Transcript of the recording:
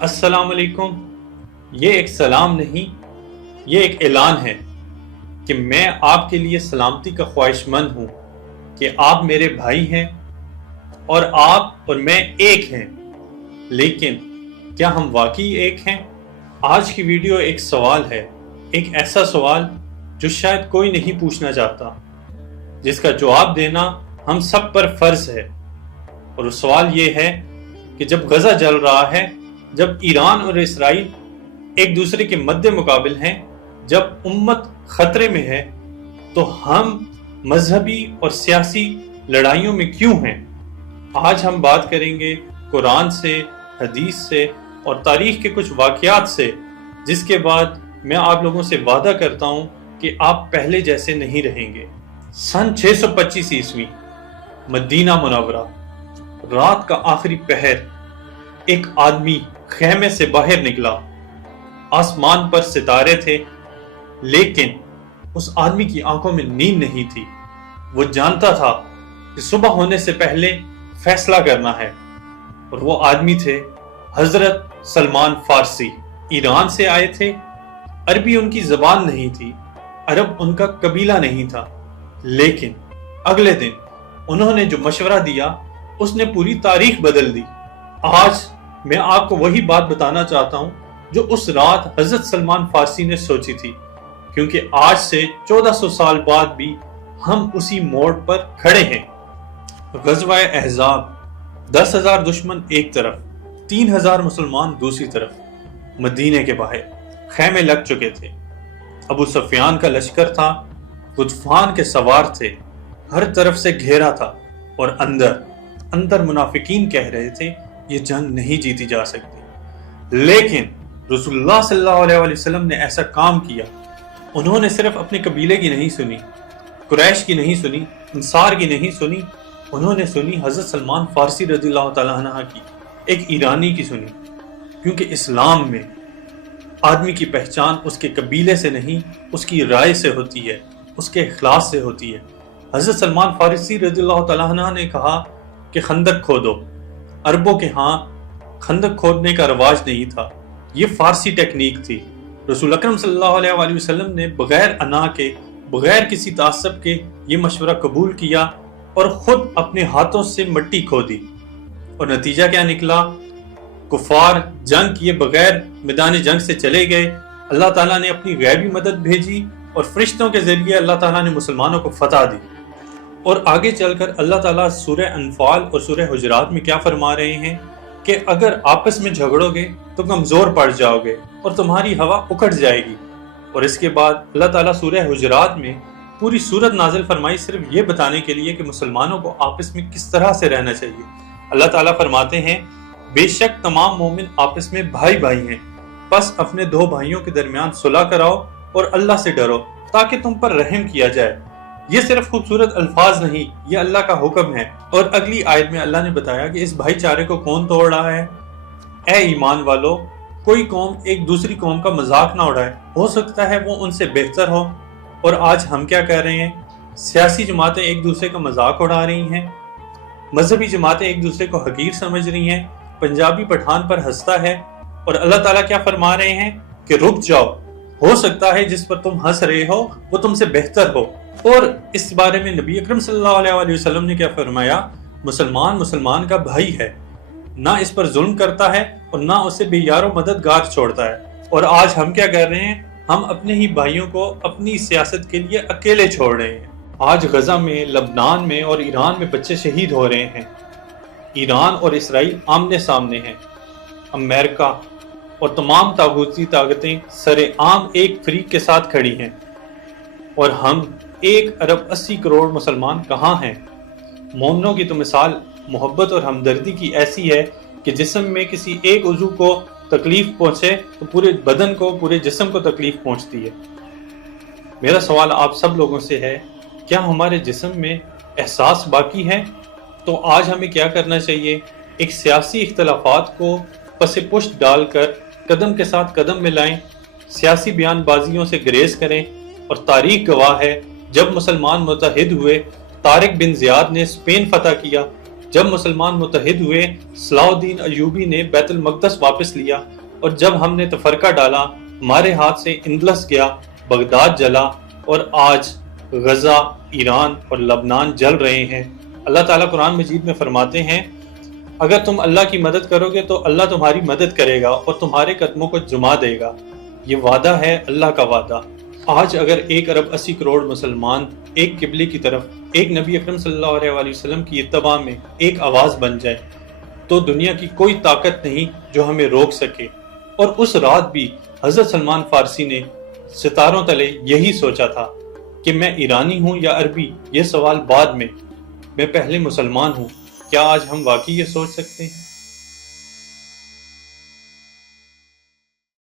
السلام علیکم۔ یہ ایک سلام نہیں، یہ ایک اعلان ہے کہ میں آپ کے لیے سلامتی کا خواہش مند ہوں کہ آپ میرے بھائی ہیں اور آپ اور میں ایک ہیں، لیکن کیا ہم واقعی ایک ہیں؟ آج کی ویڈیو ایک سوال ہے، ایک ایسا سوال جو شاید کوئی نہیں پوچھنا چاہتا، جس کا جواب دینا ہم سب پر فرض ہے۔ اور وہ سوال یہ ہے کہ جب غزہ جل رہا ہے، جب ایران اور اسرائیل ایک دوسرے کے مد مقابل ہیں، جب امت خطرے میں ہے، تو ہم مذہبی اور سیاسی لڑائیوں میں کیوں ہیں؟ آج ہم بات کریں گے قرآن سے، حدیث سے اور تاریخ کے کچھ واقعات سے، جس کے بعد میں آپ لوگوں سے وعدہ کرتا ہوں کہ آپ پہلے جیسے نہیں رہیں گے۔ سن 625 عیسوی، مدینہ منورہ، رات کا آخری پہر، ایک آدمی خیمے سے باہر نکلا۔ آسمان پر ستارے تھے، لیکن اس آدمی کی آنکھوں میں نیند نہیں تھی۔ وہ جانتا تھا کہ صبح ہونے سے پہلے فیصلہ کرنا ہے، اور وہ آدمی تھے حضرت سلمان فارسی۔ ایران سے آئے تھے، عربی ان کی زبان نہیں تھی، عرب ان کا قبیلہ نہیں تھا، لیکن اگلے دن انہوں نے جو مشورہ دیا اس نے پوری تاریخ بدل دی۔ آج میں آپ کو وہی بات بتانا چاہتا ہوں جو اس رات حضرت سلمان فارسی نے سوچی تھی، کیونکہ آج سے 1400 سال بعد بھی ہم اسی موڑ پر کھڑے ہیں۔ غزوہ احزاب، 10,000 دشمن ایک طرف، 3,000 مسلمان دوسری طرف، مدینے کے باہر خیمے لگ چکے تھے۔ ابو سفیان کا لشکر تھا، غطفان کے سوار تھے، ہر طرف سے گھیرا تھا، اور اندر منافقین کہہ رہے تھے یہ جنگ نہیں جیتی جا سکتی۔ لیکن رسول اللہ صلی اللہ علیہ وسلم نے ایسا کام کیا۔ انہوں نے صرف اپنے قبیلے کی نہیں سنی، قریش کی نہیں سنی، انصار کی نہیں سنی، انہوں نے سنی حضرت سلمان فارسی رضی اللہ تعالیٰ عنہ کی، ایک ایرانی کی سنی، کیونکہ اسلام میں آدمی کی پہچان اس کے قبیلے سے نہیں، اس کی رائے سے ہوتی ہے، اس کے اخلاص سے ہوتی ہے۔ حضرت سلمان فارسی رضی اللہ تعالیٰ عنہ نے کہا کہ خندق کھودو۔ عربوں کے ہاں خندق کھودنے کا رواج نہیں تھا، یہ فارسی ٹیکنیک تھی۔ رسول اکرم صلی اللہ علیہ وسلم نے بغیر انا کے، بغیر کسی تعصب کے یہ مشورہ قبول کیا اور خود اپنے ہاتھوں سے مٹی کھودی، اور نتیجہ کیا نکلا؟ کفار جنگ کیے بغیر میدان جنگ سے چلے گئے۔ اللہ تعالیٰ نے اپنی غیبی مدد بھیجی اور فرشتوں کے ذریعے اللہ تعالیٰ نے مسلمانوں کو فتح دی۔ اور آگے چل کر اللہ تعالیٰ سورہ انفال اور سورہ حجرات میں کیا فرما رہے ہیں کہ اگر آپس میں جھگڑو گے تو کمزور پڑ جاؤ گے اور تمہاری ہوا اکھڑ جائے گی۔ اور اس کے بعد اللہ تعالیٰ سورہ حجرات میں پوری سورت نازل فرمائی صرف یہ بتانے کے لیے کہ مسلمانوں کو آپس میں کس طرح سے رہنا چاہیے۔ اللہ تعالیٰ فرماتے ہیں بے شک تمام مومن آپس میں بھائی بھائی ہیں، بس اپنے دو بھائیوں کے درمیان صلح کراؤ اور اللہ سے ڈرو تاکہ تم پر رحم کیا جائے۔ یہ صرف خوبصورت الفاظ نہیں، یہ اللہ کا حکم ہے۔ اور اگلی آیت میں اللہ نے بتایا کہ اس بھائی چارے کو کون توڑ رہا ہے؟ اے ایمان والو، کوئی قوم ایک دوسری قوم کا مذاق نہ اڑائے، ہو سکتا ہے وہ ان سے بہتر ہو۔ اور آج ہم کیا کر رہے ہیں؟ سیاسی جماعتیں ایک دوسرے کا مذاق اڑا رہی ہیں، مذہبی جماعتیں ایک دوسرے کو حقیر سمجھ رہی ہیں، پنجابی پٹھان پر ہنستا ہے، اور اللہ تعالیٰ کیا فرما رہے ہیں کہ رک جاؤ، ہو سکتا ہے جس پر تم ہنس رہے ہو وہ تم سے بہتر ہو۔ اور اس بارے میں نبی اکرم صلی اللہ علیہ وسلم نے کیا فرمایا؟ مسلمان کا بھائی ہے، نہ اس پر ظلم کرتا ہے اور نہ اسے بے یار و مددگار چھوڑتا ہے۔ اور آج ہم کیا کر رہے ہیں؟ ہم اپنے ہی بھائیوں کو اپنی سیاست کے لیے اکیلے چھوڑ رہے ہیں۔ آج غزہ میں، لبنان میں اور ایران میں بچے شہید ہو رہے ہیں۔ ایران اور اسرائیل آمنے سامنے ہیں۔ امریکہ اور تمام طاغوتی طاقتیں سر عام ایک فریق کے ساتھ کھڑی ہیں، اور ہم 1 ارب 80 کروڑ مسلمان کہاں ہیں؟ مومنوں کی تو مثال محبت اور ہمدردی کی ایسی ہے کہ جسم میں کسی ایک عضو کو تکلیف پہنچے تو پورے بدن کو، پورے جسم کو تکلیف پہنچتی ہے۔ میرا سوال آپ سب لوگوں سے ہے، کیا ہمارے جسم میں احساس باقی ہے؟ تو آج ہمیں کیا کرنا چاہیے؟ ایک سیاسی اختلافات کو پس پشت ڈال کر قدم کے ساتھ قدم ملائیں، سیاسی بیان بازیوں سے گریز کریں۔ اور تاریخ گواہ ہے، جب مسلمان متحد ہوئے، طارق بن زیاد نے اسپین فتح کیا، جب مسلمان متحد ہوئے، صلاح الدین ایوبی نے بیت المقدس واپس لیا، اور جب ہم نے تفرقہ ڈالا، ہمارے ہاتھ سے اندلس گیا، بغداد جلا، اور آج غزہ، ایران اور لبنان جل رہے ہیں۔ اللہ تعالیٰ قرآن مجید میں فرماتے ہیں اگر تم اللہ کی مدد کرو گے تو اللہ تمہاری مدد کرے گا اور تمہارے قدموں کو جما دے گا۔ یہ وعدہ ہے اللہ کا وعدہ۔ آج اگر 1.80 ارب مسلمان ایک قبلے کی طرف، ایک نبی اکرم صلی اللہ علیہ وآلہ وسلم کی اتباع میں ایک آواز بن جائے تو دنیا کی کوئی طاقت نہیں جو ہمیں روک سکے۔ اور اس رات بھی حضرت سلمان فارسی نے ستاروں تلے یہی سوچا تھا کہ میں ایرانی ہوں یا عربی، یہ سوال بعد میں پہلے مسلمان ہوں۔ کیا آج ہم واقعی یہ سوچ سکتے ہیں؟